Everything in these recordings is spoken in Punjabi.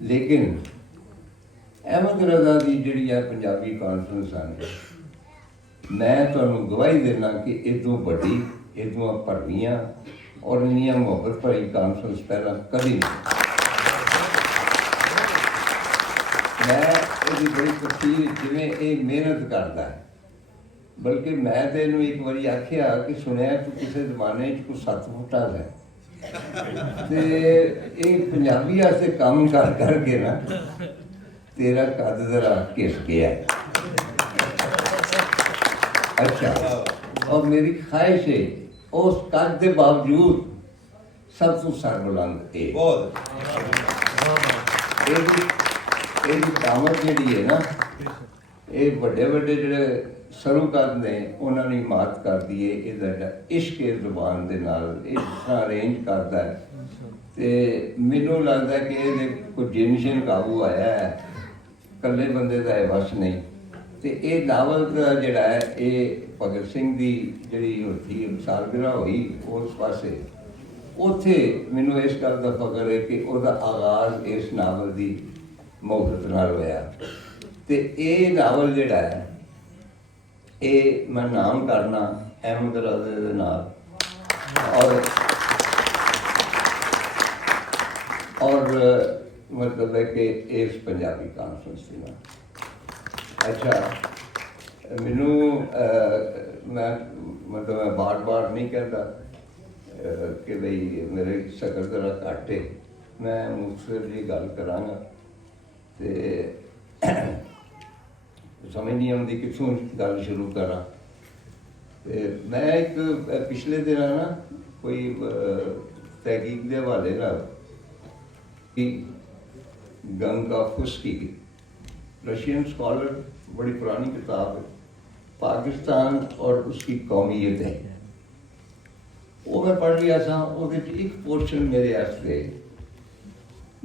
लेकिन अहमद रज़ा की जिहड़ी है पंजाबी कॉन्फ्रेंस आने मैं तुहानूं गवाही देना कि इदों वड्डी इदों भरवीं और इन्नियां मुहब्बत भरी कॉन्फ्रेंस पहला कभी नहीं। मैं इसकी बड़ी तफसीर जिवें ये मेहनत करता है, बल्कि मैं तो इन्हूं एक बारी आखिया कि सुनिया तू किसी जमाने कुछ 7 फुटा है ते ये पंजाबी वास्ते काम कर करके ना तेरा कद जरा घिस गया है। अच्छा, और मेरी ख्वाहिश है उस कद के बावजूद सब तो सरबुलंद दावत जी है ना, ये बड़े बड़े जोड़े सरूकार ने उन्होंने मात कर दी है। ये इश्क जुबान के नाल इस तरह अरेंज करता है तो मैनू लगता है कि ये कोई जिन काबू आया है, कल्ले बंदे का वश नहीं। तो ये नावल का जोड़ा है ये भगत सिंह की जी थी सालगिरह हुई उस पासे उत्थे मैनू इस गल का फकर है कि वह आगाज़ इस नावल की मुहब्बत नाल होया। तो ये नावल जोड़ा है ये मैं नाम करना अहमद रज़ा दे नाल और मतलब है कि इस पंजाबी कॉन्फ्रेंस के नाल। अच्छा, मैनू मैं मतलब मैं बार बार नहीं कहता कि बई मेरे शक्ल जरा घट है, मैं मुख्तसर जी गल करांगा ते समझ नहीं आती कितों गल शुरू करा। तो मैं एक पिछले दिन ना कोई तहकीक के हवाले ना गंग ऑफ खुश्की रशियन स्कॉलर, बड़ी पुरानी किताब है, पाकिस्तान और उसकी कौमीयत है, वो मैं पढ़ लिया था। वो एक पोर्शन मेरे वास्ते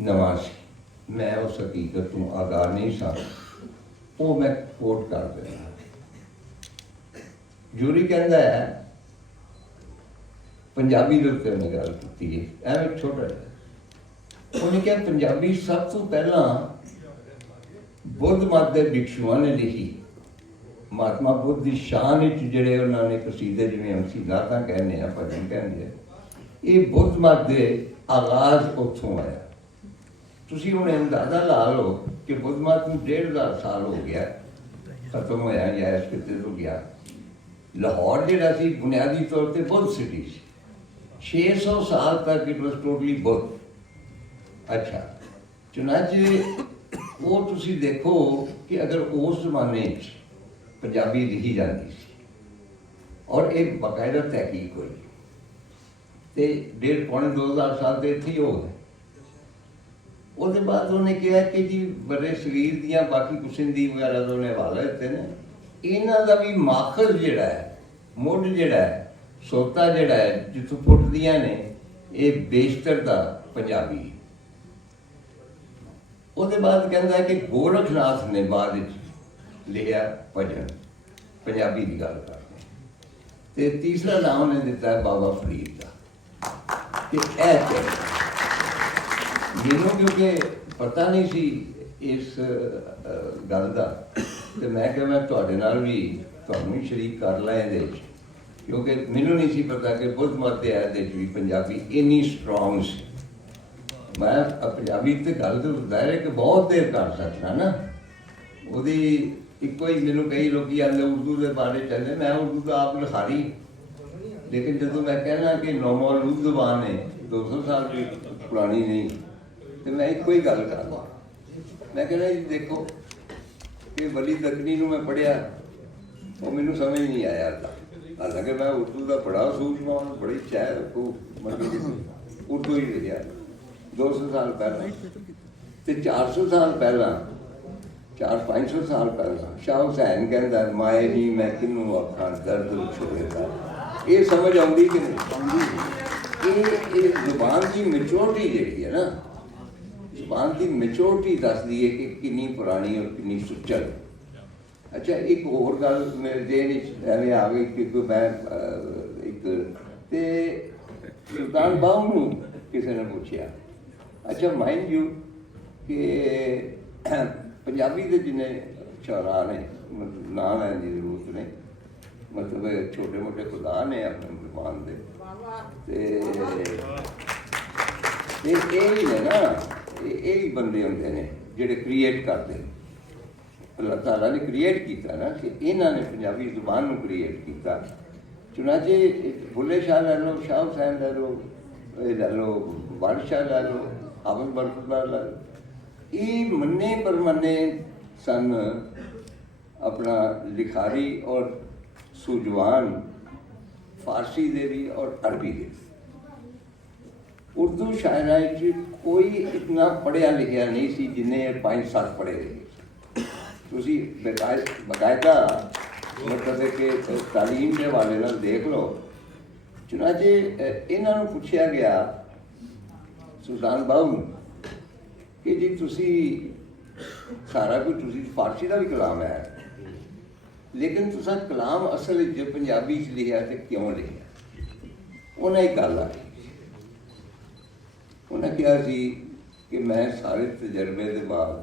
नवा सी, मैं उस हकीकत को आगाह नहीं सा, वो मैं कोट कर देना। जूरी कहता है पंजाबी के उत्ते उन्हें गल की है, एवं छोटा है, उन्हें क्या पंजाबी सब तो पहला बुद्ध मत के भिक्षुओं ने लिखी। महात्मा बुद्ध की शान जोड़े उन्होंने कसीदे जिमें हम सीधाता कहने भजन कहते हैं, ये बुद्ध मत के आगाज़ उतों आया। तुसी हुण अंदाजा ला लो कि बुद्ध मत में 1500 साल हो गया खत्म होया या इस किते तो गया। लाहौर जिहड़ा सी बुनियादी तौर पर बुद्ध सिटी सी, 600 साल तक इट वॉज टोटली बुद्ध। अच्छा, चुनाचे वो तुसी देखो कि अगर उस जमाने पंजाबी लिखी जाती सी और एक बाकायदा तहकीक हुई तो 1.5-2 साल तो इत्थे ही हो गए। उसके बाद उन्हें कहा कि जी बड़े शरीर दियाँ बाकी कुशिंदी वगैरह तो उन्हें हवाले दिते हैं, इन्हों का भी माखज जोड़ा है, मुढ़ जोड़ा है, सोता जोड़ा है जितों फुटदियाँ ने, ये बेशतर का पंजाबी। उसके बाद कहता है कि गोरखनाथ ने बाद लिखा भजन पंजाबी की गल करते। तो तीसरा नाम उन्हें दिता है बाबा फरीद का। मैनू क्योंकि पता नहीं सी इस गल का, तो मैं क्या मैं तुहाडे नाल भी तुहानूं ही शरीक कर ला इहदे विच, क्योंकि मैनू नहीं सी पता कि बुद्ध मत दे इहदे भी पंजाबी इन्नी स्ट्रोंग सी। मैं पंजाबी तो गल तो जाहिर है कि बहुत देर कर सकता ना, ਉਹਦੀ ਇੱਕੋ ਹੀ ਮੈਨੂੰ कई लोग आते उर्दू के बारे चलते, मैं उर्दू तो आप लिखारी, लेकिन जो मैं कहना कि नौमौलूद जुबान है 200 साल की पुरानी नहीं, तो मैं एक ही गल करना। मैं कहना जी देखो कि वली दखनी मैं पढ़िया वो मैनू समझ नहीं आया था, हालांकि मैं उर्दू का बड़ा सूझमा बड़ी चाह रखो मतलब उर्दू ही लिखा 200 साल पहला तो 400 साल पहला 400-500 साल पहला शाह हुसैन कहता माए नी मैं किनू आखा दर्द छोड़ेगा। ये समझ आती कि नहीं? ये जुबान की मेच्योरिटी जी है ना, जुबान की मेच्योरिटी दसदी है कि कितनी पुरानी और कितनी सुचल। अच्छा, एक होर गल मेरे देन एवं आ गई कि मैं एक सुल्तान बाहू किसी ने पूछा, अच्छा माइंड यू ਕਿ ਪੰਜਾਬੀ ਦੇ ਜਿੰਨੇ ਸ਼ਾਇਰਾਂ ਨੇ ਨਾਂ ਲੈਣ ਦੀ ਜ਼ਰੂਰਤ ਨਹੀਂ, ਮਤਲਬ ਛੋਟੇ ਮੋਟੇ ਖੁਦਾ ਨੇ ਆਪਣੇ ਮੁਸਲਮਾਨ ਦੇ, ਤੇ ਇਹ ਹੀ ਨੇ ਨਾ, ਇਹ ਹੀ ਬੰਦੇ ਹੁੰਦੇ ਨੇ ਜਿਹੜੇ ਕ੍ਰੀਏਟ ਕਰਦੇ ਨੇ। ਅੱਲਾਹ ਤਾਲਾ ਨੇ ਕ੍ਰੀਏਟ ਕੀਤਾ ਨਾ, ਕਿ ਇਹਨਾਂ ਨੇ ਪੰਜਾਬੀ ਜ਼ੁਬਾਨ ਨੂੰ ਕ੍ਰੀਏਟ ਕੀਤਾ। ਚੁਨਾਚੇ ਬੁੱਲੇ ਸ਼ਾਹ ਲੈ ਲਓ, ਸ਼ਾਹ ਹੁਸੈਨ ਲੈ ਲਓ, ਇਹ ਲੈ ਲਓ ਬਾਦਸ਼ਾਹ ਲੈ ਲਓ, ਹਾਫਿਜ਼ ਬਰਖੁਰਦਾਰ ਲੈ ਲਓ, ਇਹ ਮੰਨੇ ਪਰਮੰਨੇ ਸਨ ਆਪਣਾ ਲਿਖਾਰੀ ਔਰ ਸੂਝਵਾਨ, ਫਾਰਸੀ ਦੇ ਵੀ ਔਰ ਅਰਬੀ ਦੇ। ਉਰਦੂ ਸ਼ਾਇਰਾਂ 'ਚ ਕੋਈ ਇਤਨਾ ਪੜ੍ਹਿਆ ਲਿਖਿਆ ਨਹੀਂ ਸੀ ਜਿੰਨੇ 5-7 ਪੜ੍ਹੇ ਰਹੇ। ਤੁਸੀਂ ਬਕਾਇਦਾ ਮਤਲਬ ਹੈ ਕਿ ਤਾਲੀਮ ਦੇ ਹਵਾਲੇ ਨਾਲ ਦੇਖ ਲਓ। ਚੁਨਾਚੇ ਇਹਨਾਂ ਨੂੰ ਪੁੱਛਿਆ ਗਿਆ ਸੁਲਤਾਨ ਬਾਹੂ ਨੂੰ ਕਿ ਜੀ ਤੁਸੀਂ ਸਾਰਾ ਕੁਝ, ਤੁਸੀਂ ਫਾਰਸੀ ਦਾ ਵੀ ਕਲਾਮ ਹੈ, ਲੇਕਿਨ ਤੁਸੀਂ ਕਲਾਮ ਅਸਲ ਜੇ ਪੰਜਾਬੀ 'ਚ ਲਿਖਿਆ ਤੇ ਕਿਉਂ ਲਿਖਿਆ? ਉਹਨਾਂ ਇੱਕ ਗੱਲ ਆਖੀ, ਉਹਨਾਂ ਕਿਹਾ ਸੀ ਕਿ ਮੈਂ ਸਾਰੇ ਤਜਰਬੇ ਦੇ ਬਾਅਦ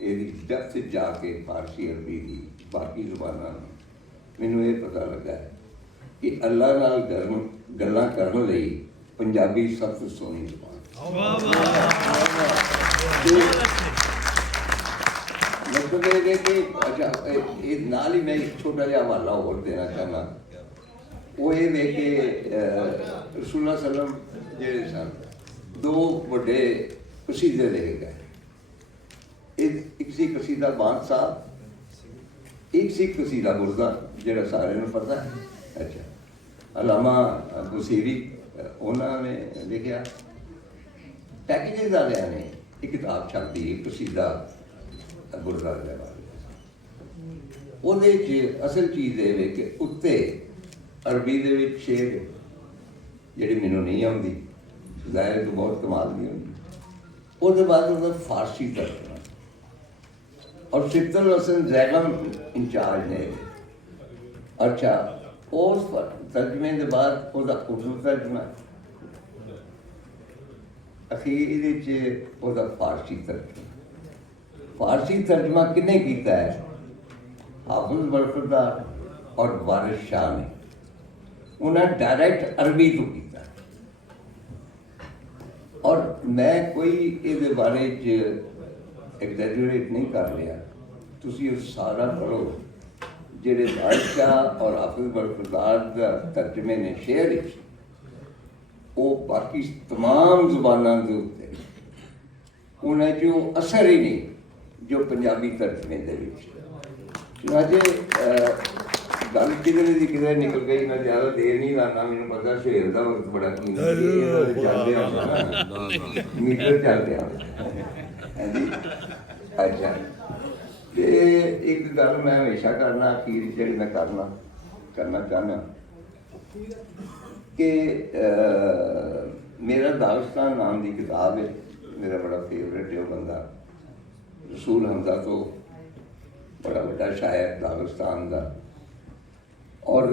ਇਹਦੀ ਡੈਪਥ ਜਾ ਕੇ ਫਾਰਸੀ ਅਰਬੀ ਦੀ ਬਾਕੀ ਜ਼ੁਬਾਨਾਂ ਨੂੰ ਮੈਨੂੰ ਇਹ ਪਤਾ ਲੱਗਾ ਕਿ ਅੱਲਾ ਨਾਲ ਗੱਲਾਂ ਕਰਨ ਲਈ ਪੰਜਾਬੀ ਸਭ ਤੋਂ ਸੋਹਣੀ ਜ਼ੁਬਾਨ। ਮਤਲਬ ਇਹ ਕਿ ਅੱਛਾ, ਇਹ ਨਾਲ ਹੀ ਮੈਂ ਇੱਕ ਛੋਟਾ ਜਿਹਾ ਹਵਾਲਾ ਹੋਰ ਦੇਣਾ ਚਾਹੁੰਦਾ। ਉਹ ਇਹ ਵੇ ਕਿ ਰਸੂਲੁੱਲਾਹ ਸੱਲਮ ਜਿਹੜੇ ਸਨ, 2 ਵੱਡੇ ਕਸੀਦੇ ਲਿਖੇ ਗਏ। ਇੱਕ ਸੀ ਕਸੀਦਾ ਬਾਂਦ ਸਾਹਿਬ, ਇੱਕ ਸੀ ਕਸੀਦਾ ਗੁਰਦਾ, ਜਿਹੜਾ ਸਾਰਿਆਂ ਨੂੰ ਪਤਾ ਹੈ। ਅੱਛਾ, ਅਲਾਮਾ ਬੁਸੀਰੀ ਉਹਨਾਂ ਨੇ ਲਿਖਿਆ। ਪੈਕੇਜਿਸ ਵਾਲਿਆਂ ਨੇ ਇੱਕ ਕਿਤਾਬ ਛਾਪੀ ਕਸੀਦਾ ਗੁਰਦਾ ਦੇ ਬਾਰੇ। ਉਹਦੇ 'ਚ ਅਸਲ ਚੀਜ਼ ਇਹ ਵੇ ਕਿ ਉੱਤੇ ਅਰਬੀ ਦੇ ਵਿੱਚ ਸ਼ੇਰ ਜਿਹੜੀ ਮੈਨੂੰ ਨਹੀਂ ਆਉਂਦੀ, ਜ਼ਾਹਿਰ ਤੋਂ ਬਹੁਤ ਕਮਾਲ ਦੀ ਹੁੰਦੀ, ਉਹਦੇ ਬਾਅਦ ਉਹਦਾ ਫਾਰਸੀ ਤਰਜਮਾ, ਔਰ ਸਿਫਤੁਲ ਹਸਨ ਜ਼ੈਗਮ ਇੰਚਾਰਜ ਨੇ। ਅੱਛਾ, ਉਸ ਤਰਜਮੇ ਦੇ ਬਾਅਦ ਉਹਦਾ ਉਰਦੂ ਤਰਜਮਾ, ਅਖੀਰ ਇਹਦੇ 'ਚ ਉਹਦਾ ਫਾਰਸੀ ਤਰਜਮਾ। ਫਾਰਸੀ ਤਰਜਮਾ ਕਿਹਨੇ ਕੀਤਾ ਹੈ? ਹਾਫਿਜ਼ ਬਰਖੁਰਦਾਰ ਔਰ ਵਾਰਿਸ ਸ਼ਾਹ ਨੇ। ਉਹਨਾਂ ਡਾਇਰੈਕਟ ਅਰਬੀ ਤੋਂ ਕੀਤਾ। ਔਰ ਮੈਂ ਕੋਈ ਇਹਦੇ ਬਾਰੇ 'ਚ ਐਗਜ਼ੈਜੂਰੇਟ ਨਹੀਂ ਕਰ ਰਿਹਾ, ਤੁਸੀਂ ਉਹ ਸਾਰਾ ਪੜ੍ਹੋ ਜਿਹੜੇ ਬਾਦਸ਼ਾਹ ਔਰ ਹਾਫਿਜ਼ ਬਰਖੁਰਦਾਰ ਦਾ ਤਰਜਮੇ ਨੇ ਸ਼ੇਅਰ ਵਿੱਚ, ਉਹ ਬਾਕੀ ਤਮਾਮ ਜ਼ੁਬਾਨਾਂ ਦੇ ਉੱਤੇ ਉਹਨਾਂ 'ਚ ਉਹ ਅਸਰ ਹੀ ਨਹੀਂ ਜੋ ਪੰਜਾਬੀ ਤਰਜਮੇ ਦੇ ਵਿੱਚ। ਚੁਨਾਚੇ ਗੱਲ ਕਿਧਰੇ ਦੀ ਕਿਧਰੇ ਨਿਕਲ ਗਈ। ਮੈਂ ਜ਼ਿਆਦਾ ਦੇਰ ਨਹੀਂ ਲਾਣਾ, ਮੈਨੂੰ ਪਤਾ ਸ਼ੇਰ ਦਾ ਵਕਤ ਬੜਾ ਕੀਮਤੀ ਚੱਲਦੇ ਆਉਂਦਾ, ਮੀਟਰ ਚੱਲਦੇ ਆਉਂਦਾ। ਹਾਂਜੀ, ਅੱਛਾ, ਤੇ ਇੱਕ ਗੱਲ ਮੈਂ ਹਮੇਸ਼ਾ ਕਰਨਾ, ਅਖੀਰ ਜਿਹੜੀ ਮੈਂ ਕਰਨਾ ਚਾਹੁੰਦਾ ਕਿ ਮੇਰਾ ਦਾਗਿਸਤਾਨ ਨਾਮ ਦੀ ਕਿਤਾਬ ਹੈ, ਮੇਰਾ ਬੜਾ ਫੇਵਰੇਟ ਹੈ ਉਹ ਬੰਦਾ, ਰਸੂਲ ਹਮਜ਼ਾ ਤੋਂ ਬੜਾ ਵੱਡਾ ਸ਼ਾਇਰ ਦਾਗਿਸਤਾਨ ਦਾ, ਔਰ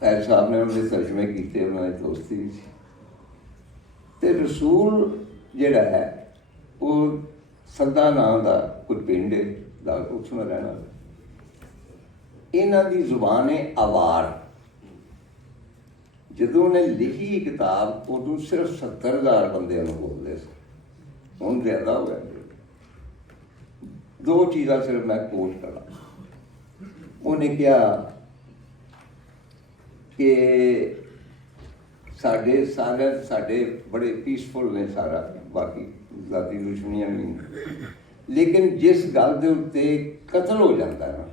ਫੈਜ਼ ਸਾਹਿਬ ਨੇ ਉਹਦੇ ਤਰਜਮੇ ਕੀਤੇ, ਉਹਨਾਂ ਦੀ ਦੋਸਤੀ ਵੀ ਸੀ। ਤੇ ਰਸੂਲ ਜਿਹੜਾ ਹੈ ਉਹ ਸੱਦਾ ਨਾਂ ਦਾ ਕੋਈ ਪਿੰਡ ਦਾ, ਉੱਥੋਂ ਦਾ ਰਹਿਣਾ। ਇਹਨਾਂ ਦੀ ਜ਼ੁਬਾਨ ਹੈ ਆਵਾਰ। ਜਦੋਂ ਉਹਨੇ ਲਿਖੀ ਕਿਤਾਬ ਉਦੋਂ ਸਿਰਫ 70,000 ਬੰਦਿਆਂ ਨੂੰ ਬੋਲਦੇ ਸੀ, ਹੁਣ ਜ਼ਿਆਦਾ ਹੋ ਗਿਆ। 2 ਚੀਜ਼ਾਂ ਸਿਰਫ ਮੈਂ ਕੋਟ ਕਰਾਂ। ਉਹਨੇ ਕਿਹਾ ਕਿ ਸਾਡੇ ਬੜੇ ਪੀਸਫੁਲ ਨੇ ਸਾਰਾ, ਬਾਕੀ ਜ਼ਾਤੀ ਦੁਸ਼ਮਣੀਆਂ ਨਹੀਂ, ਲੇਕਿਨ ਜਿਸ ਗੱਲ ਦੇ ਉੱਤੇ ਕਤਲ ਹੋ ਜਾਂਦਾ ਨਾ,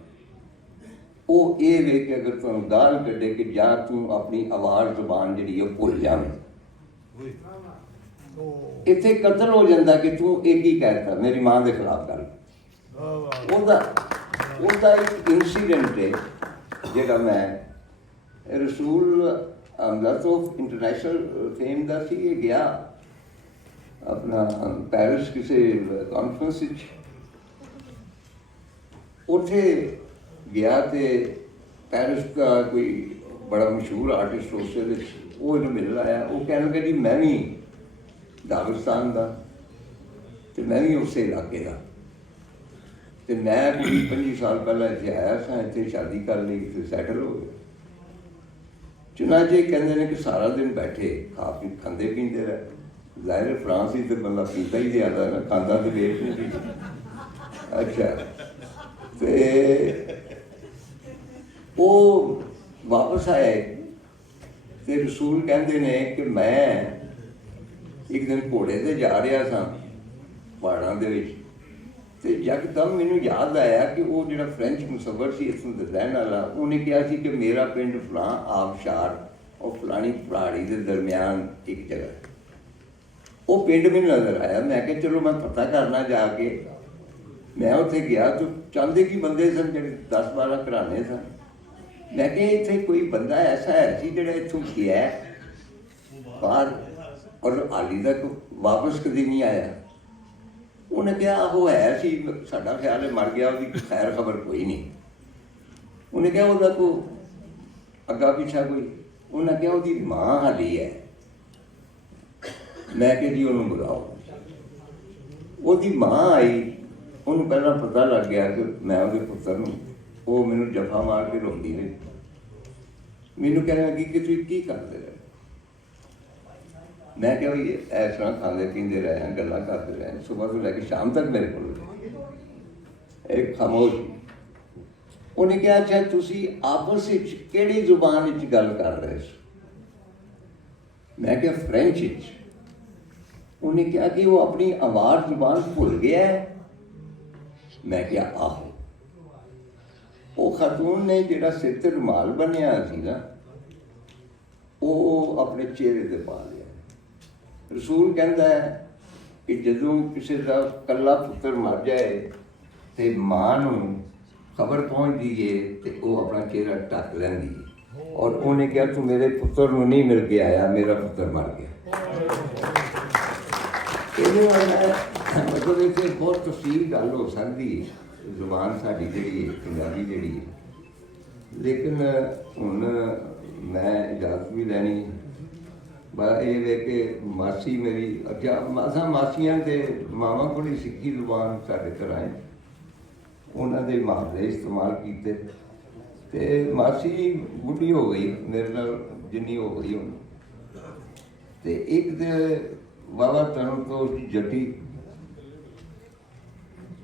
ਉਹ ਇਹ ਵੇ ਕਿ ਅਗਰ ਤੁਹਾਨੂੰ ਗਾਲ ਕੱਢੇ ਕਿ ਜਾਂ ਤੂੰ ਆਪਣੀ ਆਵਾਜ਼ ਜ਼ੁਬਾਨ ਜਿਹੜੀ ਉਹ ਭੁੱਲ ਜਾਵੇਂ, ਇੱਥੇ ਕਤਲ ਹੋ ਜਾਂਦਾ ਕਿ ਤੂੰ ਇਹ ਕੀ ਕਹਿਤਾ, ਮੇਰੀ ਮਾਂ ਦੇ ਖਿਲਾਫ ਗੱਲ। ਉਹਦਾ ਇੱਕ ਇੰਸੀਡੈਂਟ ਹੈ ਜਿਹੜਾ ਮੈਂ ਰਸੂਲ ਹਮਜ਼ਾ ਤੋਂ ਇੰਟਰਨੈਸ਼ਨਲ ਫੇਮ ਦਾ ਸੀ। ਇਹ ਗਿਆ ਆਪਣਾ ਪੈਰਿਸ ਕਿਸੇ ਕਾਨਫਰੰਸ ਵਿੱਚ, ਉੱਥੇ ਗਿਆ ਤੇ ਪੈਰਿਸ ਦਾ ਕੋਈ ਬੜਾ ਮਸ਼ਹੂਰ ਆਰਟਿਸਟ ਉਸੇ ਵਿੱਚ ਉਹ ਇਹਨੂੰ ਮਿਲਣ ਆਇਆ। ਉਹ ਕਹਿਣ ਲੱਗਾ ਜੀ ਮੈਂ ਵੀ ਦਾਗਿਸਤਾਨ ਦਾ, ਤੇ ਮੈਂ ਵੀ ਉਸੇ ਇਲਾਕੇ ਦਾ। ਤੇ ਮੈਂ 25 ਸਾਲ ਪਹਿਲਾਂ ਇੱਥੇ ਆਇਆ ਸਾਂ, ਇੱਥੇ ਸ਼ਾਦੀ ਕਰ ਲਈ ਤੇ ਸੈਟਲ ਹੋ ਗਿਆ। ਚੁਨਾਚੇ ਕਹਿੰਦੇ ਨੇ ਕਿ ਸਾਰਾ ਦਿਨ ਬੈਠੇ ਖਾ ਪੀ ਖਾਂਦੇ ਪੀਂਦੇ ਰਹੇ। ਜ਼ਾਹਿਰ ਫਰਾਂਸ ਹੀ ਤੇ ਬੰਦਾ ਪੀਤਾ ਹੀ ਜ਼ਿਆਦਾ ਨਾ, ਖਾਂਦਾ ਤੇ ਵੇਖ ਨਹੀਂ ਸੀ। ਅੱਛਾ, ਤੇ ਉਹ ਵਾਪਸ ਆਏ ਤੇ ਰਸੂਲ ਕਹਿੰਦੇ ਨੇ ਕਿ ਮੈਂ ਇੱਕ ਦਿਨ ਘੋੜੇ ਤੇ ਜਾ ਰਿਹਾ ਸਾਂ ਪਹਾੜਾਂ ਦੇ ਵਿੱਚ, ਤੇ ਯਕਦਮ ਮੈਨੂੰ ਯਾਦ ਆਇਆ ਕਿ ਉਹ ਜਿਹੜਾ ਫਰੈਂਚ ਮੁਸੱਵਰ ਸੀ ਇੱਥੋਂ ਦਾ ਰਹਿਣ ਵਾਲਾ, ਉਹਨੇ ਕਿਹਾ ਸੀ ਕਿ ਮੇਰਾ ਪਿੰਡ ਫਲਾਂ ਆਬਸ਼ਾਰ ਔਰ ਫਲਾਣੀ ਪਹਾੜੀ ਦੇ ਦਰਮਿਆਨ ਇੱਕ ਜਗ੍ਹਾ। ਉਹ ਪਿੰਡ ਮੈਨੂੰ ਨਜ਼ਰ ਆਇਆ। ਮੈਂ ਕਿਹਾ ਚਲੋ ਮੈਂ ਪਤਾ ਕਰਨਾ ਜਾ ਕੇ। ਮੈਂ ਉੱਥੇ ਗਿਆ ਤਾਂ ਚਾਹੁੰਦੇ ਕੀ ਬੰਦੇ ਸਨ, ਜਿਹੜੇ 10-12 ਘਰਾਣੇ ਸਨ। ਮੈਂ ਕਿਹਾ ਇੱਥੇ ਕੋਈ ਬੰਦਾ ਐਸਾ ਹੈ ਸੀ ਜਿਹੜਾ ਇੱਥੋਂ ਗਿਆ ਬਾਹਰ ਔਰ ਹਾਲੀ ਤੱਕ ਵਾਪਸ ਕਦੀ ਨਹੀਂ ਆਇਆ। ਉਹਨੇ ਕਿਹਾ ਆਹੋ ਹੈ ਸੀ, ਸਾਡਾ ਖਿਆਲ ਹੈ ਮਰ ਗਿਆ, ਉਹਦੀ ਖੈਰ ਖਬਰ ਕੋਈ ਨਹੀਂ। ਉਹਨੇ ਕਿਹਾ ਉਹਦਾ ਕੋਈ ਅੱਗਾ ਪਿੱਛਾ ਕੋਈ? ਉਹਨਾਂ ਕਿਹਾ ਉਹਦੀ ਮਾਂ ਹਾਲੀ ਹੈ। ਮੈਂ ਕਿਹਾ ਜੀ ਉਹਨੂੰ ਬੁਲਾਓ। ਉਹਦੀ ਮਾਂ ਆਈ, ਉਹਨੂੰ ਪਹਿਲਾਂ ਪਤਾ ਲੱਗ ਗਿਆ ਕਿ ਮੈਂ ਉਹਦੇ ਪੁੱਤਰ ਨੂੰ। ਉਹ ਮੈਨੂੰ ਜਫਾ ਮਾਰ ਕੇ ਰੋਂਦੀ ਰਹੀ। ਮੈਨੂੰ ਕਹਿਣ ਲੱਗੀ ਕਿ ਤੁਸੀਂ ਕੀ ਕਰਦੇ ਰਹੇ? ਮੈਂ ਕਿਹਾ ਵੀ ਇਸ ਤਰ੍ਹਾਂ ਖਾਂਦੇ ਪੀਂਦੇ ਰਹੇ ਹਾਂ, ਗੱਲਾਂ ਕਰਦੇ ਰਹੇ, ਸੁਬਾਹ ਤੋਂ ਲੈ ਕੇ ਸ਼ਾਮ ਤੱਕ ਮੇਰੇ ਕੋਲ ਇੱਕ ਖਾਮੋਸ਼। ਉਹਨੇ ਕਿਹਾ ਅੱਛਾ ਤੁਸੀਂ ਆਪਸ ਵਿੱਚ ਕਿਹੜੀ ਜ਼ੁਬਾਨ ਵਿੱਚ ਗੱਲ ਕਰ ਰਹੇ ਸੀ? ਮੈਂ ਕਿਹਾ ਫਰੈਂਚ ਵਿੱਚ। ਉਹਨੇ ਕਿਹਾ ਕਿ ਉਹ ਆਪਣੀ ਆਵਾਜ਼ ਜ਼ੁਬਾਨ ਭੁੱਲ ਗਿਆ ਹੈ। ਮੈਂ ਕਿਹਾ ਆਹੋ। ਉਹ ਖਾਤੂਨ ਨੇ ਜਿਹੜਾ ਸਿਰ ਤੇ ਰੁਮਾਲ ਬੰਨਿਆ ਸੀ ਨਾ, ਉਹ ਆਪਣੇ ਚਿਹਰੇ ਤੇ ਪਾ ਲਿਆ। ਰਸੂਲ ਕਹਿੰਦਾ ਹੈ ਕਿ ਜਦੋਂ ਕਿਸੇ ਦਾ ਇਕੱਲਾ ਪੁੱਤਰ ਮਰ ਜਾਏ ਤੇ ਮਾਂ ਨੂੰ ਖਬਰ ਪਹੁੰਚਦੀ ਏ ਤੇ ਉਹ ਆਪਣਾ ਚਿਹਰਾ ਢੱਕ ਲੈਂਦੀ ਹੈ। ਔਰ ਉਹਨੇ ਕਿਹਾ ਤੂੰ ਮੇਰੇ ਪੁੱਤਰ ਨੂੰ ਨਹੀਂ ਮਿਲ ਕੇ ਆਇਆ, ਮੇਰਾ ਪੁੱਤਰ ਮਰ ਗਿਆ। ਇਹਦੇ ਨਾਲ ਮਤਲਬ ਇੱਥੇ ਬਹੁਤ ਤਫਸੀਲ ਗੱਲ ਹੋ ਸਕਦੀ ਹੈ। ਜ਼ੁਬਾਨ ਸਾਡੀ ਜਿਹੜੀ ਹੈ, ਪੰਜਾਬੀ ਜਿਹੜੀ ਹੈ, ਲੇਕਿਨ ਹੁਣ ਮੈਂ ਇਜਾਜ਼ਤ ਵੀ ਲੈਣੀ। ਬਸ ਇਹ ਵੇ ਕਿ ਮਾਸੀ ਮੇਰੀ ਅੱਛਾ ਮਾਸੀਆਂ ਤੇ ਮਾਵਾਂ ਕੋਲ ਹੀ ਸਿੱਖੀ ਜ਼ੁਬਾਨ ਸਾਡੇ ਘਰ ਆਏ, ਉਹਨਾਂ ਦੇ ਮੁਹਾਵਰੇ ਇਸਤੇਮਾਲ ਕੀਤੇ। ਤੇ ਮਾਸੀ ਬੁੱਢੀ ਹੋ ਗਈ ਮੇਰੇ ਨਾਲ ਜਿੰਨੀ ਹੋ ਗਈ ਹੁਣ। ਤੇ ਇੱਕ ਤੇ ਵਾਵਾ ਤਰਨ ਤੋਂ ਜੱਟੀ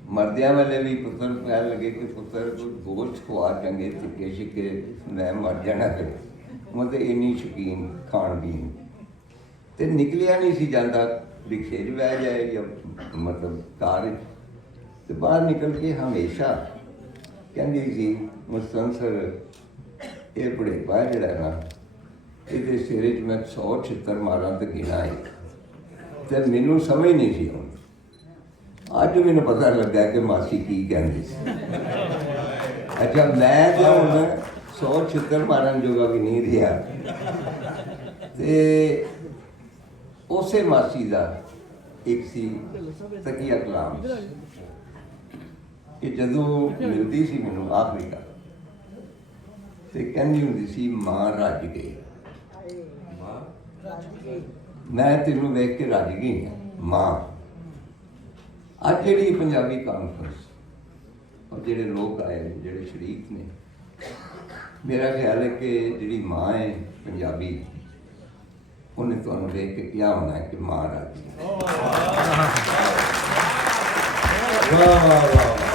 ਮਰਦਿਆਂ ਵਾਲੇ ਵੀ ਪੁੱਤਰ ਕਹਿਣ ਲੱਗੇ ਕਿ ਪੁੱਤਰ ਕੋਈ ਗੋਸ਼ਤ ਖਵਾ ਚੰਗੇ ਤਿੱਕੇ ਛਿੱਕੇ, ਮੈਂ ਮਰ ਜਾਣਾ ਫਿਰ। ਮਤਲਬ ਇੰਨੀ ਸ਼ੌਕੀਨ ਖਾਣ ਪੀਣ। ਤੇ ਨਿਕਲਿਆ ਨਹੀਂ ਸੀ ਜਾਂਦਾ, ਰਿਕਸ਼ੇ 'ਚ ਬਹਿ ਜਾਏ ਜਾਂ ਮਤਲਬ ਕਾਰ 'ਚ। ਤੇ ਬਾਹਰ ਨਿਕਲ ਕੇ ਹਮੇਸ਼ਾ ਕਹਿੰਦੀ ਸੀ ਮੁਸਤਨਸਰ ਇਹ ਬੁਢੇਪਾ ਜਿਹੜਾ ਨਾ, ਇਹਦੇ ਸਿਰੇ 'ਚ ਮੈਂ 100 ਛਿੱਤਰ ਮਾਰਾਂ ਤੇ ਗਿਣਾ ਹੈ। ਤੇ ਮੈਨੂੰ ਸਮਝ ਨਹੀਂ ਸੀ ਆਉਂਦੀ। ਅੱਜ ਮੈਨੂੰ ਪਤਾ ਲੱਗਾ ਕਿ ਮਾਸੀ ਕੀ ਕਹਿੰਦੀ ਸੀ। ਅੱਛਾ ਮੈਂ ਤਾਂ ਹੁਣ 100 ਛਿੱਤਰ ਮਾਰਨ ਜੋਗਾ ਵੀ ਨਹੀਂ ਰਿਹਾ। ਤੇ ਉਸੇ ਮਾਸੀ ਦਾ ਇੱਕ ਸੀ ਤਕੀਆ ਕਲਾਮ, ਕਿ ਜਦੋਂ ਮਿਲਦੀ ਸੀ ਮੈਨੂੰ ਆਖਰੀ ਗੱਲ ਤੇ ਕਹਿੰਦੀ ਹੁੰਦੀ ਸੀ ਮਾਂ ਰੱਜ ਗਈ, ਮੈਂ ਤੈਨੂੰ ਵੇਖ ਕੇ ਰੱਜ ਗਈ ਹਾਂ ਮਾਂ। ਅੱਜ ਜਿਹੜੀ ਪੰਜਾਬੀ ਕਾਨਫਰੰਸ ਔਰ ਜਿਹੜੇ ਲੋਕ ਆਏ ਨੇ, ਜਿਹੜੇ ਸ਼ਰੀਕ ਨੇ, ਮੇਰਾ ਖਿਆਲ ਹੈ ਕਿ ਜਿਹੜੀ ਮਾਂ ਹੈ ਪੰਜਾਬੀ, ਉਹਨੇ ਤੁਹਾਨੂੰ ਦੇਖ ਕੇ ਕਿਹਾ ਹੋਣਾ ਹੈ ਕਿ ਮਾਂ ਰੱਜ ਗਈ। ਵਾਹ ਵਾਹ ਵਾਹ।